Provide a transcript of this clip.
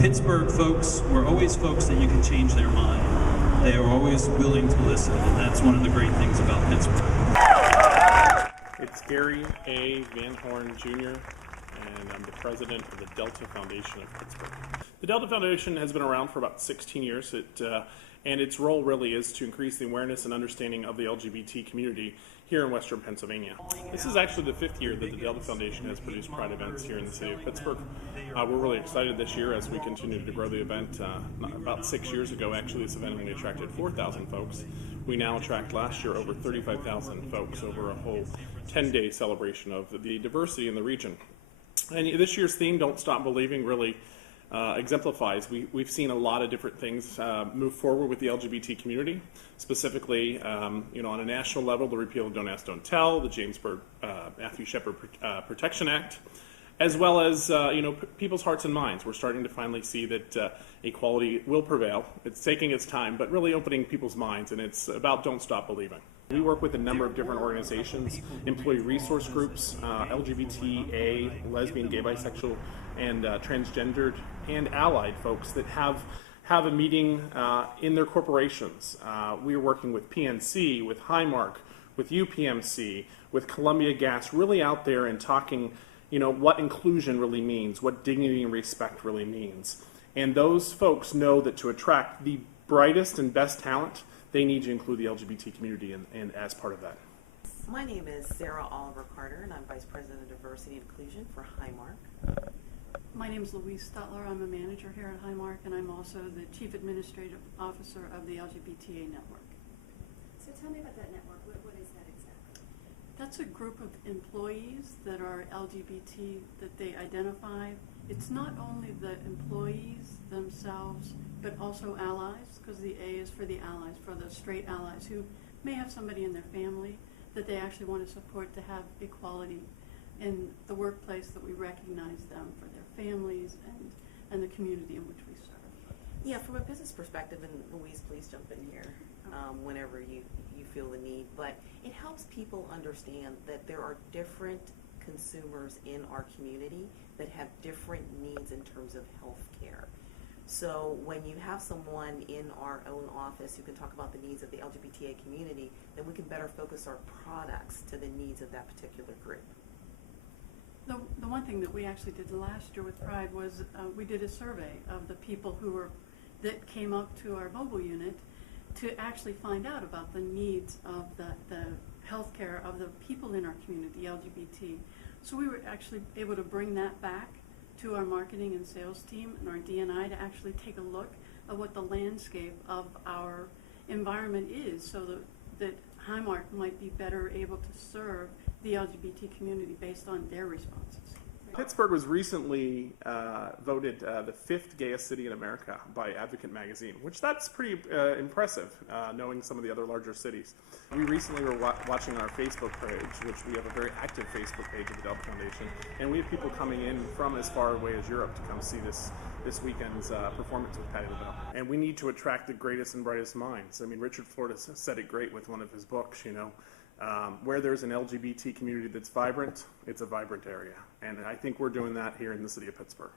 Pittsburgh folks were always folks that you can change their mind. They are always willing to listen, and that's one of the great things about Pittsburgh. It's Gary A. Van Horn Jr., and I'm the president of the Delta Foundation of Pittsburgh. The Delta Foundation has been around for about 16 years, and its role really is to increase the awareness and understanding of the LGBT community here in Western Pennsylvania. This is actually the 5th year that the Delta Foundation has produced Pride events here in the city of Pittsburgh. We're really excited this year as we continue to grow the event. About 6 years ago, actually, this event only attracted 4,000 folks. We now attract last year over 35,000 folks over a whole 10-day celebration of the diversity in the region. And this year's theme, Don't Stop Believing, really exemplifies. We've seen a lot of different things move forward with the LGBT community, specifically, on a national level, the repeal of Don't Ask, Don't Tell, the James Matthew Shepard Protection Act, as well as people's hearts and minds. We're starting to finally see that equality will prevail. It's taking its time, but really opening people's minds, and it's about Don't Stop Believing. We work with a number of different organizations, employee resource groups, LGBTA, lesbian, gay, bisexual, and transgendered and allied folks that have a meeting in their corporations. We are working with PNC, with Highmark, with UPMC, with Columbia Gas, really out there and talking, what inclusion really means, what dignity and respect really means. And those folks know that to attract the brightest and best talent, they need to include the LGBT community and as part of that. My name is Sarah Oliver Carter, and I'm Vice President of Diversity and Inclusion for Highmark. My name is Louise Stutler. I'm a manager here at Highmark, and I'm also the Chief Administrative Officer of the LGBTA Network. So tell me about that network. What is that exactly? That's a group of employees that are LGBT, that they identify. It's not only the employees themselves, but also allies, because the A is for the allies, for the straight allies who may have somebody in their family that they actually want to support to have equality in the workplace, that we recognize them for their families and the community in which we serve. Yeah, from a business perspective, and Louise, please jump in here whenever you feel the need, but it helps people understand that there are different consumers in our community that have different needs in terms of health care. So when you have someone in our own office who can talk about the needs of the LGBTA community, then we can better focus our products to the needs of that particular group. The one thing that we actually did last year with Pride was we did a survey of the people that came up to our mobile unit to actually find out about the needs of the health care of the people in our community, LGBT. So we were actually able to bring that back to our marketing and sales team and our D&I to actually take a look at what the landscape of our environment is, so that Highmark might be better able to serve the LGBT community based on their responses. Pittsburgh was recently voted the 5th gayest city in America by Advocate Magazine, which that's pretty impressive, knowing some of the other larger cities. We recently were watching our Facebook page, which we have a very active Facebook page of the Delta Foundation, and we have people coming in from as far away as Europe to come see this weekend's performance with Patti LaBelle. And we need to attract the greatest and brightest minds. I mean, Richard Florida said it great with one of his books, where there's an LGBT community that's vibrant, it's a vibrant area. And I think we're doing that here in the city of Pittsburgh.